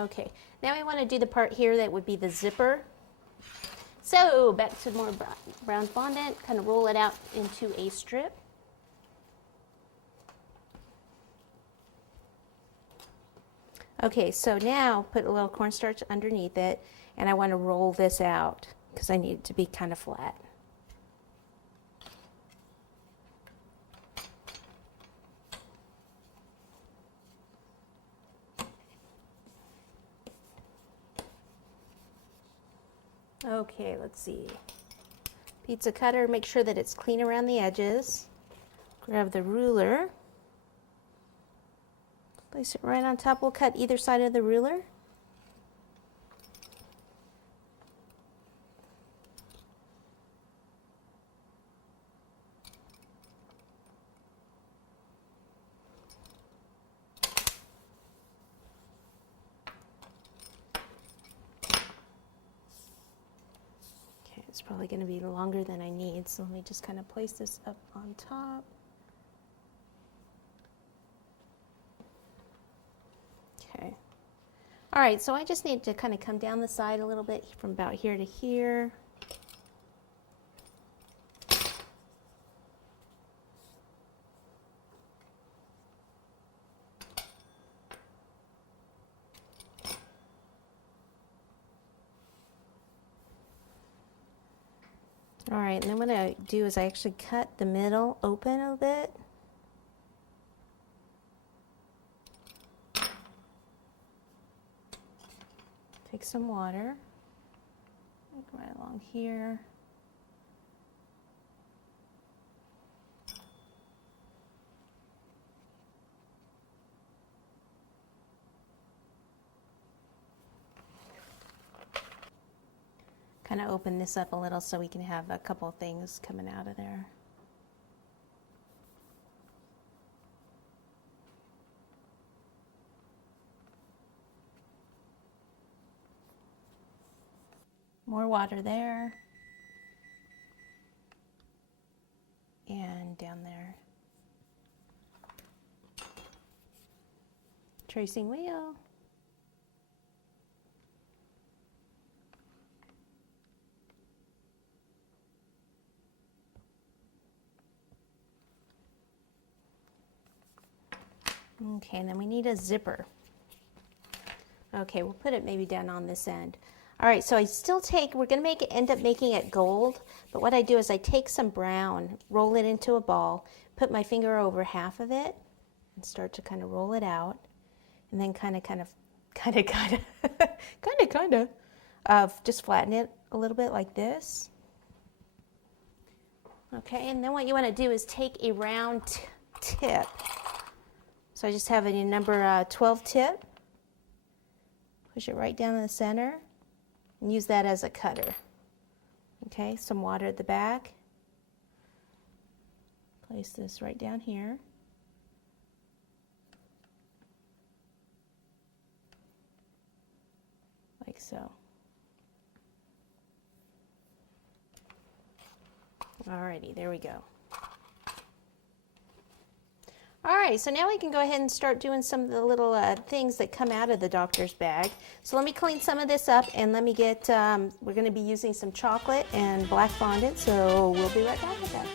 Okay, now we want to do the part here that would be the zipper. So back to more brown fondant, kind of roll it out into a strip. Okay, so now put a little cornstarch underneath it, and I want to roll this out because I need it to be kind of flat. Okay, let's see. Pizza cutter, make sure that it's clean around the edges. Grab the ruler. Place it right on top. We'll cut either side of the ruler. Okay, it's probably going to be longer than I need, so let me just kind of place this up on top. Okay. All right, so I just need to kind of come down the side a little bit from about here to here. All right, and then what I do is I actually cut the middle open a bit. Take some water, right along here. Kind of open this up a little so we can have a couple of things coming out of there. More water there. And down there. Tracing wheel. Okay, and then we need a zipper. Okay, we'll put it maybe down on this end. All right, so I still take, we're gonna end up making it gold, but what I do is I take some brown, roll it into a ball, put my finger over half of it, and start to kind of roll it out, and then kind of just flatten it a little bit like this. Okay, and then what you wanna do is take a round tip. So I just have a number 12 tip, push it right down in the center, and use that as a cutter. Okay, some water at the back. Place this right down here. Like so. Alrighty, there we go. All right, so now we can go ahead and start doing some of the little things that come out of the doctor's bag. So let me clean some of this up and let me get, we're gonna be using some chocolate and black fondant, so we'll be right back with that.